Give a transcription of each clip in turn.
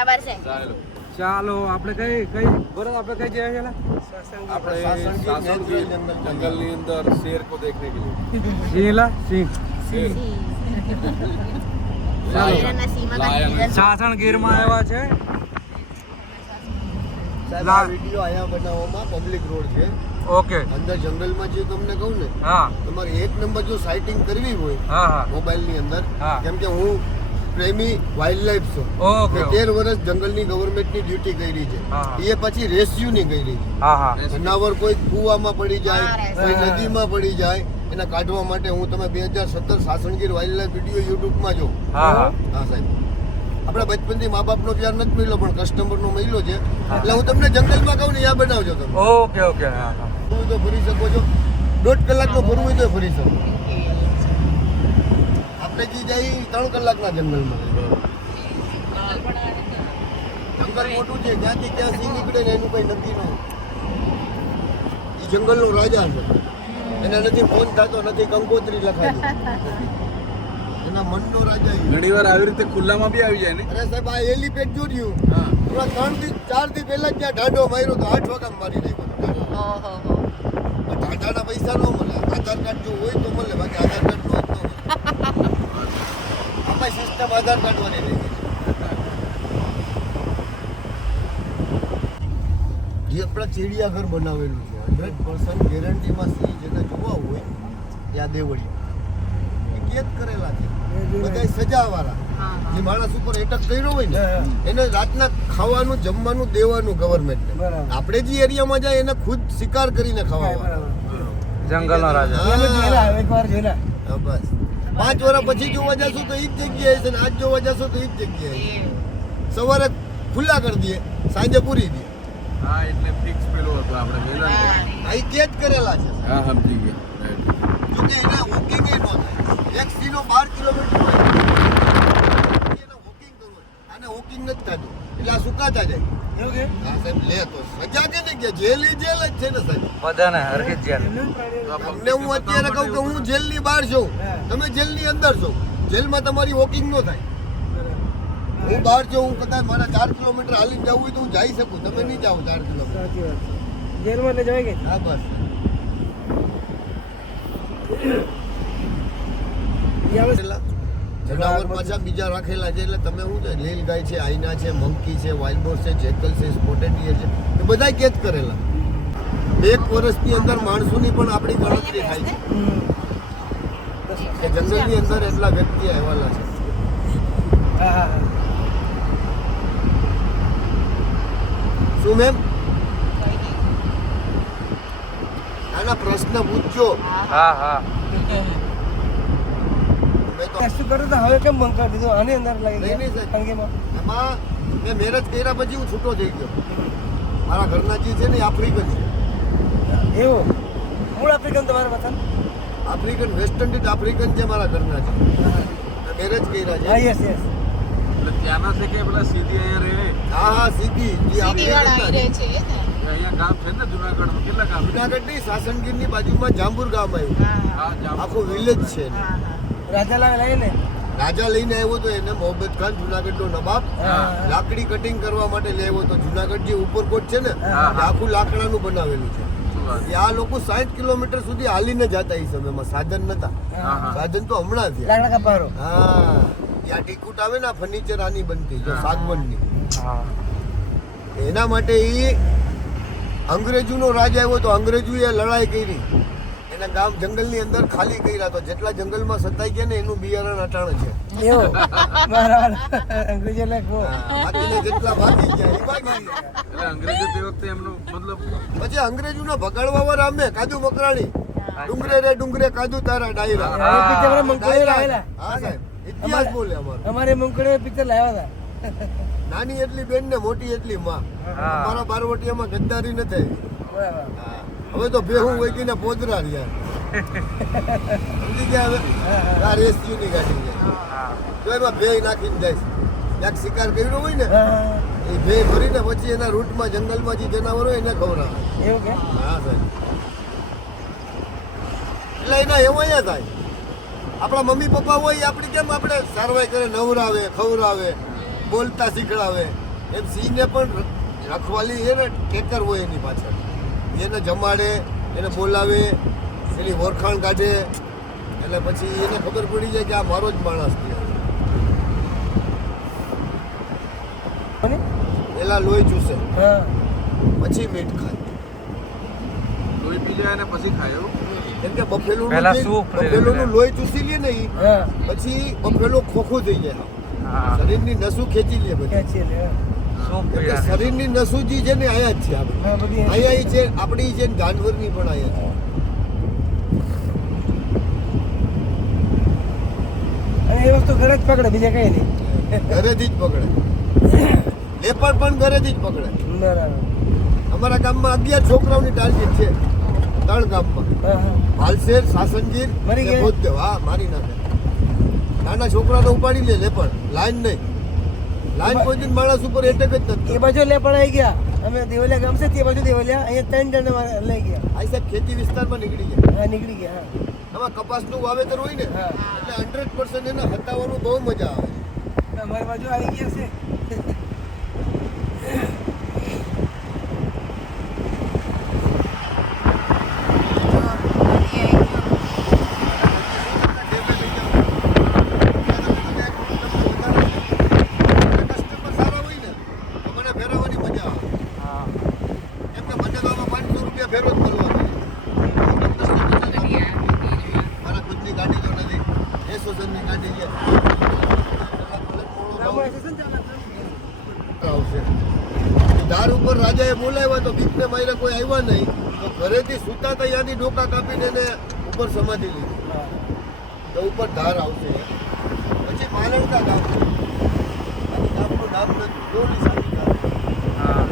બરાબર છે. ચાલો આપણે કઈ બરાબર આપણે કઈ જઈએ છીએ આપણે સાસણગીર જંગલની અંદર શેર કો દેખને કે लिए સિંહ શેર શહેરના સીમામાં કિરણ. સાસણગીરમાં આવ્યા છે. સાહેબ આ વિડીયો અહીંયા બનાવવામાં પબ્લિક રોડ છે. ઓકે. અંદર જંગલમાં જે તમને કહું ને, હા તમારે એક નંબર જો સાઇટિંગ કરવી હોય હા હા મોબાઈલની અંદર, હા. કેમ કે હું પ્રેમી વાઇલ્ડ લાઈફ છું. ઓકે મેં 13 વર્ષ જંગલની ગવર્મેન્ટની ડ્યુટી કરી છે. હા. એ પછી રેસ્ક્યુની કરી છે. હા હા જનાવર કોઈ કૂવામાં પડી જાય, હા, કોઈ rescue. નદીમાં પડી જાય, એને કાઢવા માટે હું તમે 2017 સાસણગીર વાઇલ્ડ લાઈફ વિડીયો યુટ્યુબમાં જો. હા હા હા સાહેબ, આપણે બચપનથી મા બાપનો પ્યાર નથી મળ્યો પણ કસ્ટમરનો મળ્યો છે. એટલે હું તમને જંગલમાં કહું ને, આ બનાવજો તમે. ઓકે ઓકે હા હા ફરવું તો ફરી શકો છો. 1.5 કલાકનો ફરવું હોય તો ફરી શકો. આપણે જી જઈ 3 કલાકના જંગલમાં. જંગલ મોટું છે, જ્યાંથી ક્યાં સિંહ નીકળે ને એનું કઈ નક્કી ન હોય. એ જંગલનો રાજા છે. એના નથી ફોન થતો, નથી કંકોત્રી લખાતી. એના મનનો રાજા ઈ. ઘણી વાર આવી રીતે ખુલ્લામાં બી આવી જાય ને. અરે સાહેબ, આ એલિફેન્ટ જોડ્યું. હા. થોડા 3 થી 4 થી પહેલા જ ત્યાં ઢાંઢો માર્યો તો 8 વાગ્યા મારી નાખ્યો. ઓહો. ઢાંઢાના પૈસા ન મળે. આધાર કાર્ડ જો હોય તો મળે, બાકી આધાર કાર્ડ નો જ ન હોય. આમાં સિસ્ટમ આધાર કાર્ડ વાળી રહી ગઈ. જે આપણા ચિડિયાઘર બનાવેલું છે, 100% ગેરંટીમાં સિંહ જેને જોવા હોય ત્યાં દેવળિયા એ કેદ કરેલા છે. બધા સજાવાળા હા, હા. જે માણસ ઉપર એટક કર્યો હોય ને, એને રાતના ખાવાનું જમવાનું દેવાનું ગવર્મેન્ટને. બરાબર. આપણે જે એરિયામાં જાય એને ખુદ શિકાર કરીને ખવાડવાનું. જંગલનો રાજા. હા, બસ 5 વર્ષ પછી જોવા જશો તો એ જ જગ્યાએ છે ને આજ જોવા જશો તો એ જ જગ્યાએ છે. સવારે ખુલ્લા કરી દઈએ, સાંજે પૂરી દઈએ. હા એટલે ફિક્સ પેલો હતો આપણે વેલા. આ ઈ કેદ કરેલા છે. હા સમજી ગયા. જોકે એને વોકિંગ ન થાય. એક સિંહનો 12 કિલોમીટર હોય. એને વોકિંગ કરવું હોય. આને વોકિંગ નથી થતું એટલે આ સુકાતા જાય. હા સાહેબ, લે તો સજા કે નહીં કે જેલ ઈ જેલ જ છે ને સાહેબ. બધાને હરખી જ જેલ. તમને હું અત્યારે કહું કે હું જેલની બહાર છું, તમે જેલની અંદર છો. જેલમાં તમારી વોકિંગ ન થાય. હું બહાર છું, હું કદાચ મારા 4 કિલોમીટર હાલીને જવું હોય તો હું જઈ શકું. તમે નહીં જાઓ 4 કિલોમીટર. જેલમાં એટલે જવાય કે હા બસ. જનાવર પાછા બીજા રાખેલા છે એટલે તમે શું છે, લીલ ગાય છે, આઈના છે, મંકી છે, વાઇલ્ડ બોર છે, જેકલ છે, સ્પોટેડ ડિયર છે, એ બધા કેદ કરેલા. 1 વર્ષની અંદર માણસોની પણ આપણી ગણતરી થાય છે કે જંગલની અંદર એટલા વ્યક્તિ આવેલા છે. શું મેમ આના પ્રશ્ન પૂછજો. હા હા મેં તો શું કરું તો હવે કેમ બંધ કરી દીધું આની અંદર લાગી નહીં, નહીં, સાહેબ. ટંકીમાં. એમાં મેં મેરેજ કર્યા પછી હું છૂટો થઈ ગયો. મારા ઘરના જે છે ને એ આફ્રિકન છે. એવું મૂળ આફ્રિકન તમારા વતન? આફ્રિકન વેસ્ટ ઇન્ડિઝ આફ્રિકન છે મારા ઘરના છે. મેં મેરેજ કર્યા હા છે. Yes yes. એટલે ત્યાંના છે કે પેલા સીધી અહીંયા રહે. હા હા, સીધી જે સીધીવાળા આફ્રિકન આવી રહે છે એ ને? અહીંયા ગામ છે ને જુનાગઢમાં કેટલા ગામ છે? જુનાગઢની સાસણગીરની બાજુમાં જાંબુર ગામ આવ્યું. હા, હા. હા જામ. આખું વિલેજ છે. હા, હા. રાજા લાગે ને. રાજા લઈને આવ્યો તો એને મોહમ્મદ ખાન, જુનાગઢનો નવાબ, હા. લાકડી કટિંગ કરવા માટે લઈ આવ્યો તો. જુનાગઢ જે ઉપરકોટ છે ને, હા. એ આખું લાકડાનું બનાવેલું છે. શું વાત? એ આ લોકો 60 કિલોમીટર સુધી હાલીને જતા એ સમયમાં. સાધન નતા. હા, હા. સાધન તો હમણાં થયા. લાકડા કાપારો. હા, ત્યાં ટીકુટ આવે ને ફર્નિચર આની બનતી જો સાગવનની. હા એના માટે એ અંગ્રેજોનો રાજ આવ્યો તો અંગ્રેજોએ લડાઈ કરી. એના ગામ જંગલની અંદર ખાલી કર્યા તો જેટલા જંગલમાં સતાઈ ગયા ને એનું બિયારણ અટાણે છે. એવું બરાબર. અંગ્રેજી એટલે કહો. હા, બાકીને જેટલા ભાગી ગયા એ ભાગી ગયા. એટલે અંગ્રેજો તે વખતે એમનો મતલબ પછી અંગ્રેજોને ભગાડવા વાળા અમે કાદુ મકરાણી. ડુંગરે રે ડુંગરે કાદુ તારા ડાયરા. એ પિક્ચર માં મંકોડે લાવેલા. હા સાહેબ, ઇતિહાસ બોલે અમારો. અમારે મંકોડે પિક્ચર લાવ્યા નાની એટલી બેન ને મોટી એટલી માં. હતા. અમારા બારવટીયામાં ગદ્દારી નથી આવી. બરાબર. હવે તો ભેહું હોય કે પોદરા રહ્યા. સમજી ગયા હવે? આ રેસ્ક્યુની ગાડી છે. હા જો એમાં ભેય નાખીને જાય. એક શિકાર કર્યો હોય ને હા. એ ભેય ભરીને પછી એના રૂટમાં જંગલમાં જે જનાવર હોય એને ખવડાવે. એવું કે હા સાહેબ. એટલે એના એવાયા થાય. આપણા મમ્મી પપ્પા હોય એ આપણી કેમ આપણે સારવાઈ કરે, નવરાવે, ખવડાવે, બોલતા શીખડાવે. એમ સિંહને પણ રખવાલી છે ને ટેકર હોય એની પાછળ. એને જમાડે, એને બોલાવે, એની ઓળખાણ કાઢે, એટલે પછી એને ખબર પડી જાય કે આ મારો જ માણસ છે. પેલા લોહી ચૂસે, પછી મીઠ ખાય. લોહી પી જાય અને પછી ખાય એવું? કેમ કે બફેલું પહેલા સૂપ લઈ લે. બફેલું લોહી ચૂસી લે ને ઈ, પછી બફેલો ખોખું થઈ જાય. હા શરીરની નસું ખેંચી લે બધી. સૂપ કેમ કે પીડા. શરીરની નસું જે છે ને આયા જ છે આપણી. અહીંયા ઈ છે આપણી છે ને જાનવરની પણ આયા છે. અને એ વસ્તુ ઘરે જ પકડે, બીજા કઈ નહીં. ઘરેથી જ પકડે. લેપડ પણ ઘરેથી જ પકડે. બરાબર. અમારા ગામમાં 11 છોકરાઓની ટાર્ગેટ છે 3 ગામમાં. ભાલસેર, સાસણગીર, મરી ગયા? ભોજદેવ. હા, મારી નાખે. નાના છોકરાને ઉપાડી લે લેપડ. લાઈન નહીં. લાઈન કોઈ દિન માણસ ઉપર એટેક જ નથી. એ બાજુ લેપડ આવી ગયા. અમે દેવલિયા ગામ છે તે બાજુ દેવલિયા, અહીંયા 3 જણા લઈ ગયા. આ સાહેબ ખેતી વિસ્તારમાં નીકળી જાય. હા, નીકળી ગયા. આમાં કપાસનું વાવેતર હોય ને, હા. એટલે 100% એને હટાવવાનું બહુ મજા આવે. અમારી બાજુ આવી ગયા છે. કસ્ટમર સારા હોય ને તો મને ફેરવવાની મજા આવે. હા કેમ કે મને તો આમાં 500 રૂપિયા ફેરવો જ મળવાનો. મારા ખુદની ગાડી તો નથી, એસોસિએશનની ગાડી છે. આવશે. ધાર ઉપર રાજાએ બોલાવ્યા તો બીકને મારે કોઈ આવ્યા નહીં, તો ઘરેથી સુતા હતા ત્યાંથી ડોકા કાપીને એને ઉપર સમાધિ લીધી. તો ઉપર ધાર આવશે. પછી માલણકા ગામ છે. આ ગામનું નામ નથી, ડોલી સાથી ગામ. હા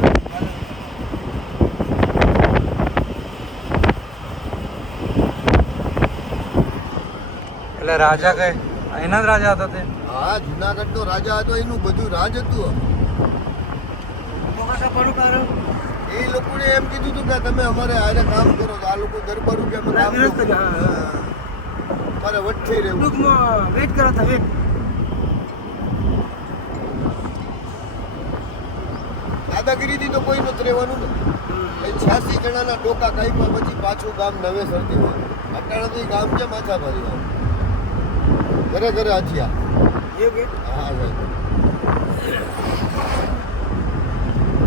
એટલે રાજા કઈ અહીંના જ રાજા હતા તે? હા, જુનાગઢ તો રાજા હતો, એનું બધું રાજ હતું. ચોમાસા પડું કારણ એ લોકોને એમ કીધું હતું કે તમે અમારે હારે કામ કરો. તો આ લોકો દરબાર કે અમે કામ વિરોધ કર્યો, કરો. હા. અમારે વચ્ચે રહેવું. ટૂંકમાં વેટ કરો હતા, વેટ. દાદાગીરીથી તો કોઈ નથી રહેવાનું ને. એ 86 જણાના ટોકા કાપ્યા પછી પાછું ગામ નવેસરથી હોય. અટાણાથી ગામ છે માથાભારી ગામ. ઘરે ઘરે હથિયાર. એવું કે? હા ભાઈ.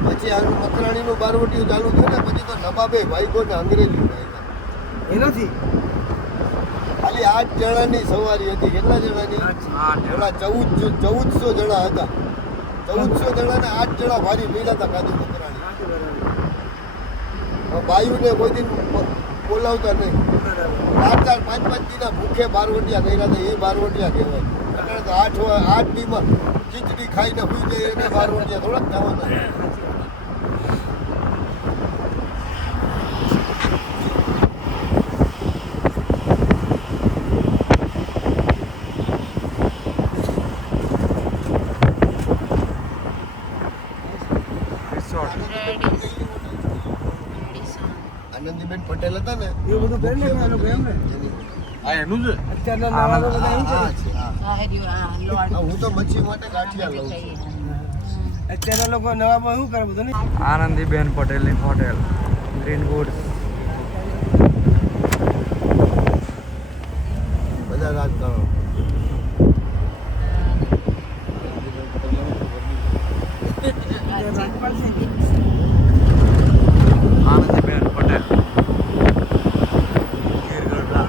પછી આનું મકરાણીનું બારવટીયું ચાલુ થયું ને પછી તો નવાબે ભાઈગો ને અંગ્રેજીઓ ભાઈગા. એનાથી ખાલી 8 જણાની સવારી હતી. કેટલા જણાની? ઓલા 1400 જણા હતા. 1400 જણાને 8 જણા ભારી પીડા હતા કાજુ મકરાણી. બાયુને કોઈ દિન બોલાવતા નહીં. 4-4, 5-5 દીના ભૂખે બારવટિયા કર્યા હતા. એ બારવટિયા કહેવાય. અત્યારે તો 8 દીમાં ખીચડી ખાઈને સુઈ જાય એને બારવટિયા થોડાક થવાના. રિસોર્ટ. આનંદીબેન પટેલ હતા ને, એવું બધું પહેરી લે ને આ લોકો એમ ને. આ એનું છે? અત્યારના નવા લોકો બધા એવું હા, કરે. છે, હા. હું તો મચ્છી માટે ગાંઠિયા લઉં છું. અત્યારના લોકો નવામાં શું કરે બધું ને. આનંદીબેન પટેલની હોટેલ ગ્રીન વુડ. બધા રાજકારણ. આનંદીબેન પટેલ ગીરગઢડા.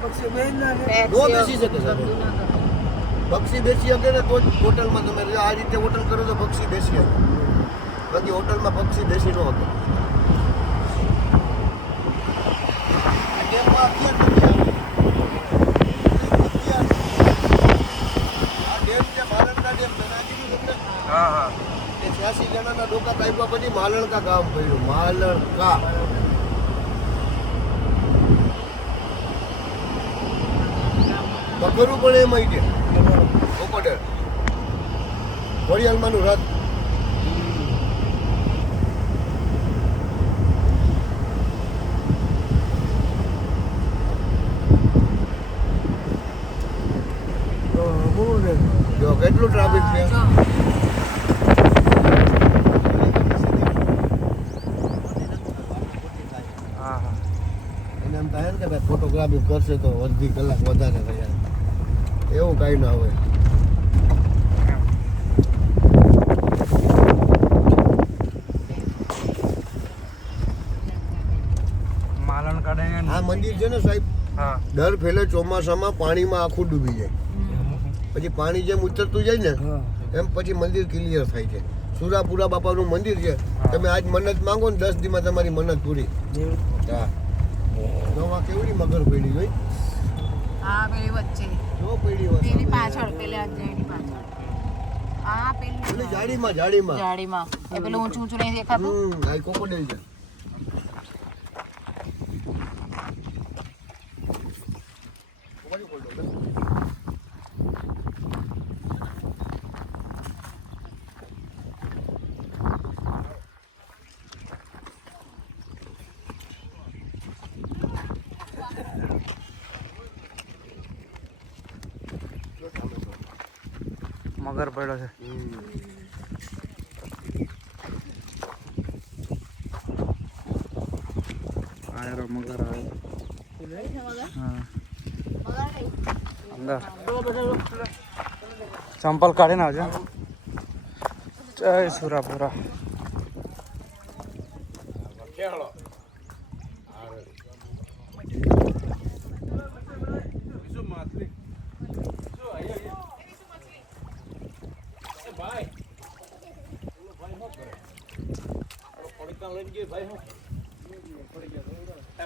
પક્ષી બેન ના ને. નો બેસી શકે સાહેબ. પક્ષી બેસી શકે ને તો જ હોટલમાં તમે આ રીતે હોટલ કરો તો પક્ષી બેસી શકે. બાકી હોટલમાં પક્ષી બેસી ન શકે. આ ડેમમાં 11 નથી આવી. 11. આ ડેમ છે માલણકા ડેમ. તમે કીધું તમને હા હા એ 86 જણાના ડોકા કાપ્યા પછી માલણકા ગામ પડ્યું. માલણકા. બકરું પણ એમ આવી ગયા. પોપટેલ. ઘોડિયાલમાંનું રથ. જો કેટલું ટ્રાફિક છે. હા હા એને એમ થાય ને કે ભાઈ ફોટોગ્રાફી કરશે તો અડધી કલાક વધારે રહ્યા, એવું કાંઈ ના હોય. માલણ કાઢે આ મંદિર છે ને સાહેબ, હા દર ફેલે ચોમાસામાં પાણીમાં આખું ડૂબી જાય, પછી પાણી જેમ ઉતરતું જાય ને એમ પછી મંદિર ક્લિયર થાય છે. સુરાપુરા બાપાનું મંદિર છે, તમે આજ મન્નત માંગો ને 10 દીમાં તમારી મન્નત પૂરી. હા નવા કેવડી મગર પડી જોઈ. હા પેલી વચ્ચે જો પડી હોય પેલી પાછળ પેલી આજની પાછળ હા પેલી પેલી જાડીમાં જાડીમાં એ પેલું ઊંચું ઊંચું નહીં દેખાતું આ કોકોડેલ છે. મગર પડ્યો છે. આયરો મગર આવે. હા અંદર ચંપલ કાઢીને આવજો. જય સુરાપુરા.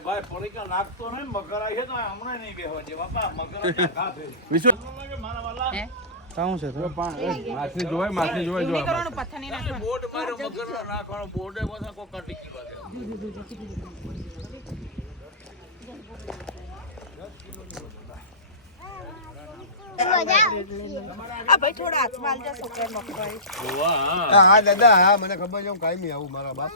ભાઈ પડીકા નાખતો ને મગર આવી છે તો હમણાં નહીં બેહવા દે બાપા. મગર મારા વાલા શું છે તો માછલી જોવાય એમને કરવાનું પથ્થર નહીં નાખવાનું બોટ માર્યો મગર નાખવાનો બોર્ડે બધા કોઈ કાઢી ગયો. આ ભાઈ થોડા હાથમાં આલજા છોકરા મકવાઈ હા દાદા, હા મને ખબર છે, હું કાયમી આવું મારા બાપ.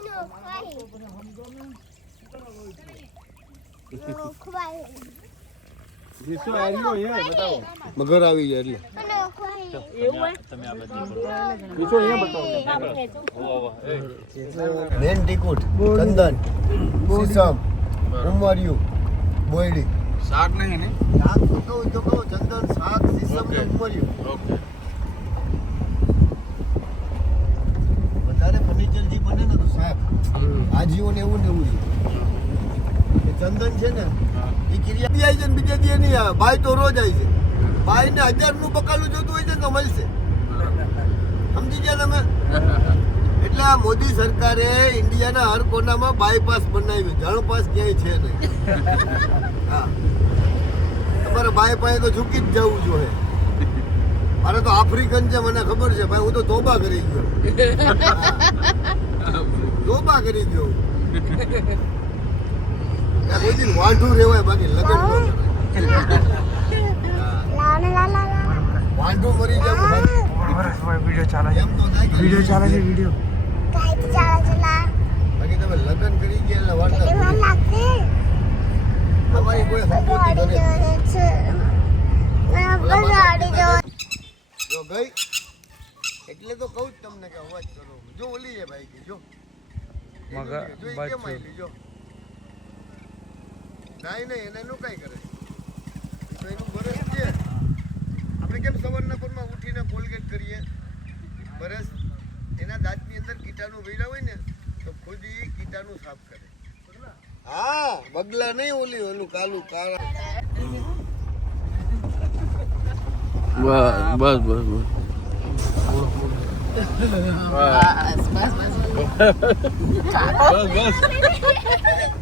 મગર આવી જાય એટલે મેન ટીકુટ, ચંદન, સીસમ, ઉમરિયું, બોયડી. શાક નહીં ને શાક તો કહું તો કહું, ચંદન, શાક, સીસમ ને ઉમરિયું. વધારે ફર્નિચર જે બને ને તો શાક આજીવન એવું ને એવું છે. ચંદન છે ને એ ક્રિયા બી આવી છે ને બીજા દી નહીં આવે. ભાઈ તો રોજ આવી છે. ભાઈ ને 1000 નું બકાલું જોતું હોય છે તો મળશે. સમજી ગયા તમે? એટલે આ મોદી સરકારે ઇન્ડિયાના હર કોનામાં બાયપાસ બનાવ્યું, જળપાસ ક્યાંય છે નહીં. હા તમારે બાયપાસ તો ઝૂકી જ જવું જોઈએ. મારે તો આફ્રિકન છે, મને ખબર છે ભાઈ. હું તો તોબા કરી ગયો, તોબા કરી ગયો. કોઈ દિન વાંઢું રહેવાય, બાકી લગન ન કરાય. વાંઢું મરી જવું વિડીયો ચાલે છે. એમ તો થાય કે વિડીયો ચાલે છે. વિડીયો બાકી તમે લગન કરી ગયા એટલે વાર્તા તમારી કોઈ સંપત્તિ કરે જો ગઈ એટલે તો કહું જ તમને કે અવાજ કરો. જો ઓલી છે ભાઈ કે જો મગર જો ઈ કેમ આયલી જો. નહીં એને એનું કઈ કરે તો એનું બરસ છે. આપણે કેમ સવારના પરમાં ઉઠીને કોલગેટ કરીએ, બરસ એના દાંતની અંદર કીટાણુ ભર્યા હોય ને તો ખુદ ઈ કીટાણુ સાફ કરે. હા બગલા નહીં, ઓલી ઓલું કાલું કાળા. બસ બસ બસ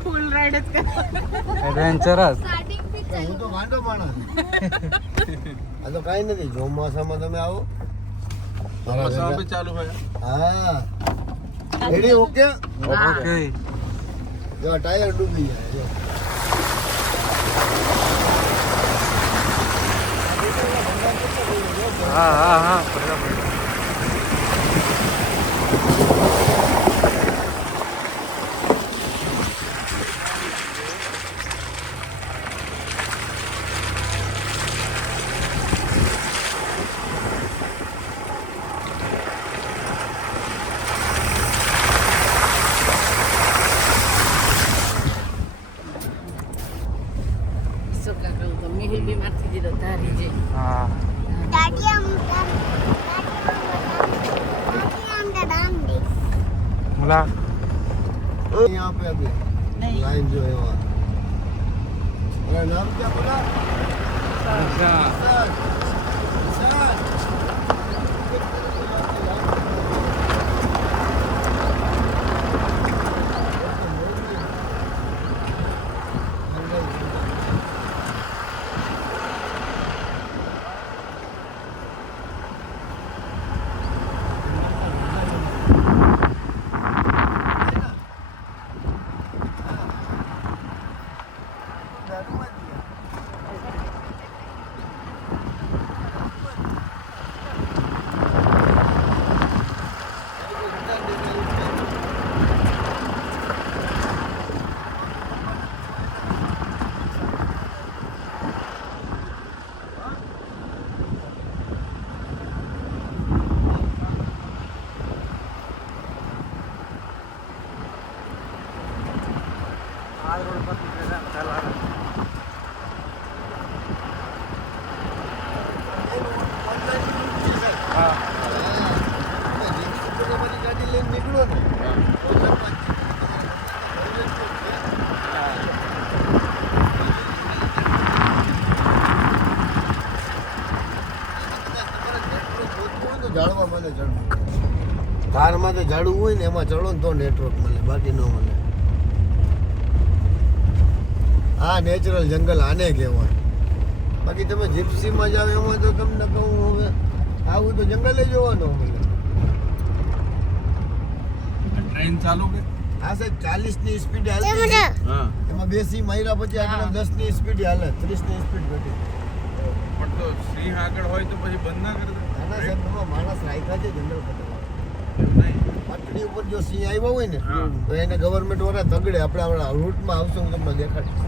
ફૂલ રાઈડ જ કર એડવેન્ચરસ. હું તો ગાંડો માણસ. આ તો કાંઈ નથી, ચોમાસામાં તમે આવો. ચાલુ હોય. હા રેડી ઓકે. ઓકે જો ટાયર ડૂબી જાય જો. હા પડ્યો. बंगला यहाँ पे अभी नहीं लाइन जो है वहाँ मेरा नाम क्या बोला अच्छा सर सर ગાડી લઈને નીકળો ને ઝાડવામાં ચડવું ધારમાં તો ઝાડવું હોય ને એમાં ચડો ને તો નેટવર્ક મળે બાકી ન મળે આ નેચરલ જંગલ આને કહેવાય બાકી તમે જીપ્સીમાં જાવ એમાં તો તમને કહું હવે આવું તો જંગલે જોવાનું મળે ટ્રેન ચાલુ કે હા સાહેબ 40 ની સ્પીડ હાલે હા એમાં બેસી માર્યા પછી આગળ 10 ની સ્પીડ હાલે 30 ની સ્પીડ ઘટી પણ તો સિંહ આગળ હોય તો પછી બંધ ના કરી દે નાના સાહેબ એમાં માણસ રાખ્યા છે જંગલ પટવા નહીં પાટડી ઉપર જો સિંહ આવ્યો હોય ને તો એને ગવર્મેન્ટ વાળા તગડે આપણે આપણા રૂટમાં આવશું હું તમને દેખાડીશ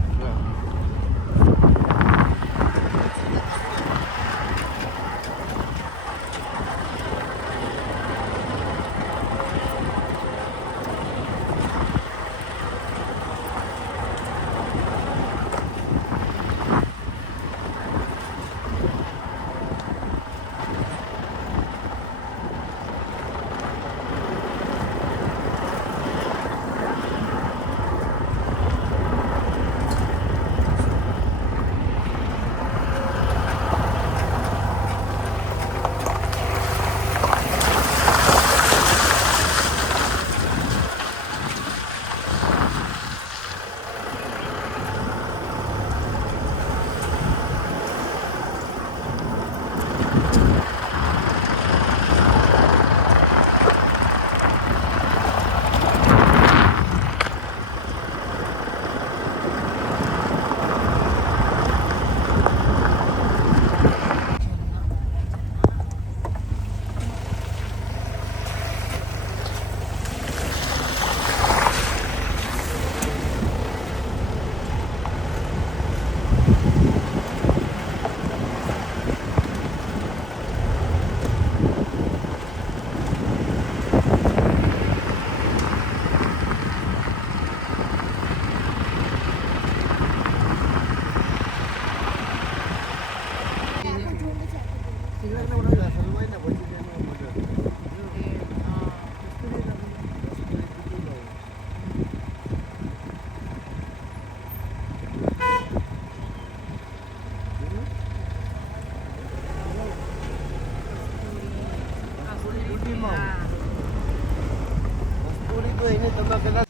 એને તમે પેલા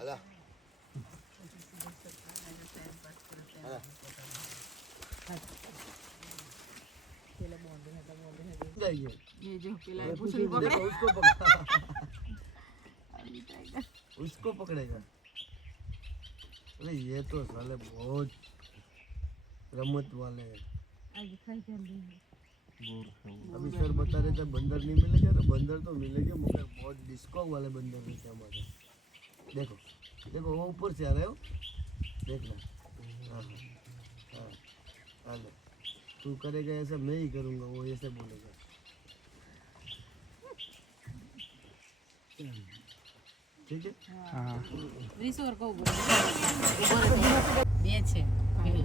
અલા ये जो पिला पूछल पकड़े उसको पकड़ेगा अरे ये तो साले बहुत रमत वाले हैं अभी सर बता रहे थे बंदर नहीं मिलेगा तो बंदर तो मिलेंगे मगर बहुत डिस्को वाले बंदर रहते हैं हमारे देखो देखो वो ऊपर से आ रहे हो देख रहा हाँ हाँ हाँ तू करेगा ऐसा मैं ही करूँगा वो ऐसे बोलेगा ठीक है हाँ रिसोर को बोले બે છે અરે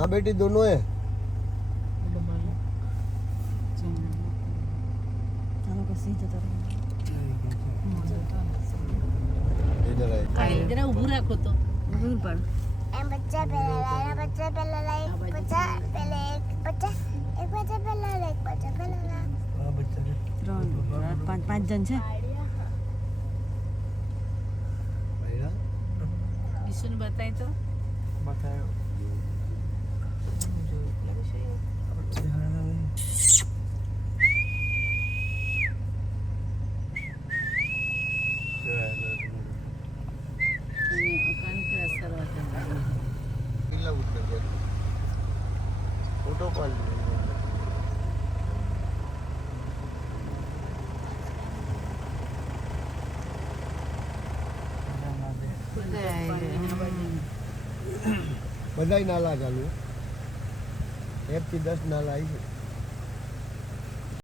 माँ बेटी दोनों है इधर है જરા ઊભું રાખો તો ઊભું પણ એમ બચ્ચા પહેલા લાયા બચ્ચા પહેલા લાયા બચ્ચા પહેલા એક બચ્ચા પહેલા લાયા એક બચ્ચા પહેલા લાયા 5 જણ છે વિષ્ણુ બતાય તો બતાવ્યો किला उठने के फोटो कॉल बधाई नाला चालू 1 થી 10 नाला आई है